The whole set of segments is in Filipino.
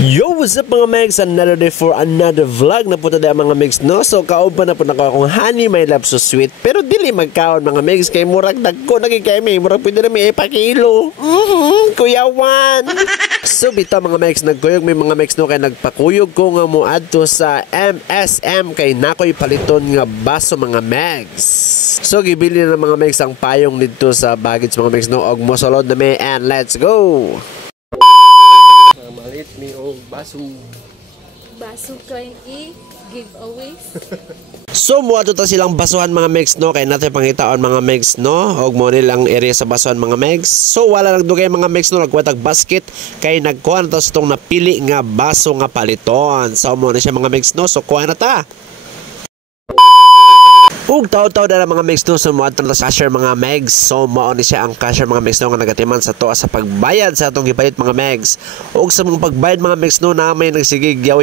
Yo, what's up mga megs? Another day for another vlog na po tayo mga megs, no? So, kauban na po na ko akong honey, my love, so sweet. Pero dili magkaon mga megs, kay murag dagko nagikay murag pwede na may ipakilo. Kuyawan. So, bita mga megs, nagkuyog may mga megs, no? Kay nagpakuyog ko nga mo adto sa MSM kay nakoy paliton nga baso mga megs. So, gibili na mga megs ang payong dito sa baggage mga megs, no? Og mosolod na may and let's go! Malit mi og baso kay i-giveaways. So mo ato ta silang basuhan mga megs, no, kay natin pangitaon mga megs, no, og mo nilang area sa basuhan mga megs. So wala nagdugay mga megs, no, nagkuwatag basket kay nagkuha na ta sa tong napili nga baso nga paliton. So mo na siya mga megs, no, so kuha na ta. Ug taw-taw na mga megs, no, so mo ato na sa cashier mga megs. So mao ni siya ang cashier mga megs, no, nga nagatiman sa tuwa sa pagbayad sa atong gipalit mga megs. Ug sa mga pagbayad mga megs, no, na may nagsigig yaw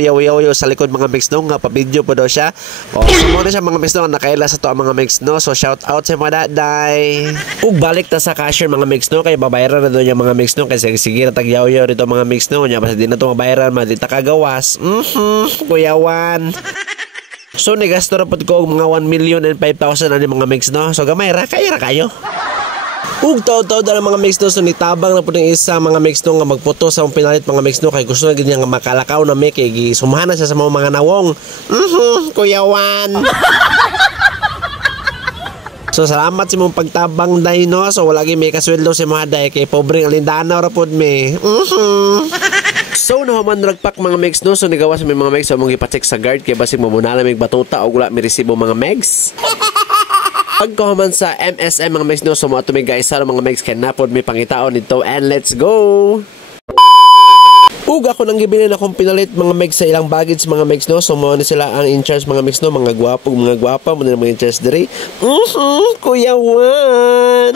sa likod mga megs, no, nga pa-video po daw siya. O so mo na siya mga megs, no, nakaila sa tuwa mga megs, no. So shout out sa mga daday. Ug balik ta sa cashier mga megs, no, kay babayaran na daw yung mga megs, no, kay sige na tag yaw dito mga megs, no, nya basta di na to mabayaran, madita kagawas. Kuyawan. So nigasto ra pud ko og mga 1,005,000 ani mga megs, no. So gamay ra kayo. Ug taw-taw na mga megs, no, so nitabang na pud ang isa mga megs, no, nga magputo sa akong pinalit mga megs, no, kay gusto na gid nga makalakaw na me kay gisumahan na siya sa mga nawong. Kuyawan. So salamat sa mong pagtabang day, no. So wala gyud may kasweldo si mga day kay pobreng alindanaw ra pud me. So nahuman ragpak mga megs, no, so nigawas may mga megs, so mong ipacheck sa guard kay basig mamuna may batuta o wala may resibo mga megs. Pagkahuman sa MSM mga megs, no, so mo ato may guys sa mga megs kay napod may pangitaon nito and let's go. Ug ako nang gibili na akong pinalit mga megs sa ilang baggage mga megs, no, so mo na sila ang in charge mga megs, no, mga gwapa mo na mga in charge diri. Kuyawan.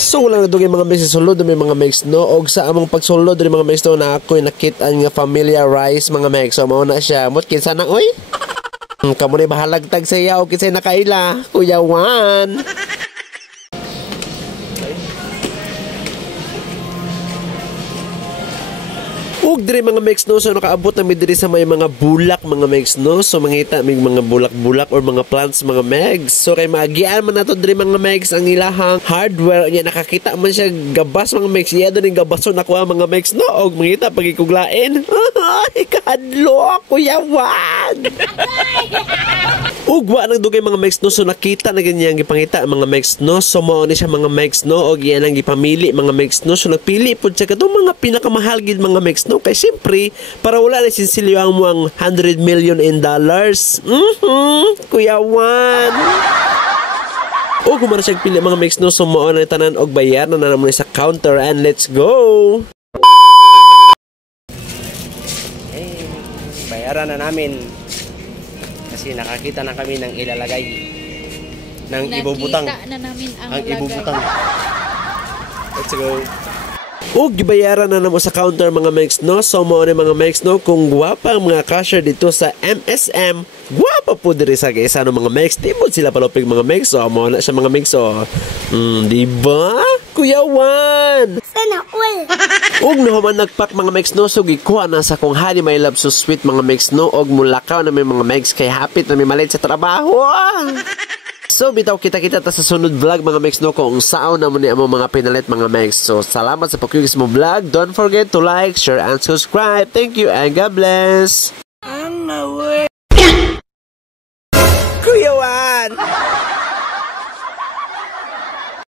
So wala na dugay mga megs sa sulod may mga megs, no, og sa among pagsulod diri mga megs, no, na ako'y nakit-an nga familiarize mga megs. So mao na siya mot kinsa na oy. Kamo na bahalagtag sa iya og kinsay nakaila. Kuyawan. Ug diri mga megs, no, so nakaabot na mi diri sa may mga bulak mga megs, no, so mangita mig mga bulak-bulak or mga plants mga megs. So kay maagian man nato diri mga megs ang ilahang hardware nya, nakakita man siya gabas mga megs, iya do ning gabason ako mga megs, no, og mangita pagikuglain. Ay kadlo kuyawan. Ug wa nang dugay mga megs, no, so nakita na ganyan gipangita mga megs, no, so mao ni siya mga megs, no, og iyan ang gipamili mga megs, no, so nagpili pud siya kadtong mga pinakamahal gid mga megs, no, kay siyempre para wala na sinsilyo ang mga $100 million in dollars. Kuyawan. O kumara siya pili mga megs, no, so mao na tanan og bayar na naman sa counter and let's go. Bayaran na namin kasi nakakita na kami ng ilalagay ng ibubutang. Nakita na namin ang ibubutang. Let's go. Ug gibayaran na namo sa counter mga megs, no, so mao ni mga megs, no, kung guwapa ang mga cashier dito sa MSM, guwapa po diri sa kaysa no mga megs, di mo sila palupig mga megs, so mao na siya mga megs, so di ba kuyawan sana all. ug nahuman nagpak mga megs, no, so gikuha na sa kong honey my love so sweet mga megs, no, og mulakaw na may mga megs kay hapit na may malit sa trabaho. So bitaw kita-kita ta sa sunod vlog mga megs, no, kung saan na mo ni among mga pinalit mga megs. So salamat sa pag-click mo vlog. Don't forget to like, share and subscribe. Thank you and God bless. Ang nawe. Kuyawan.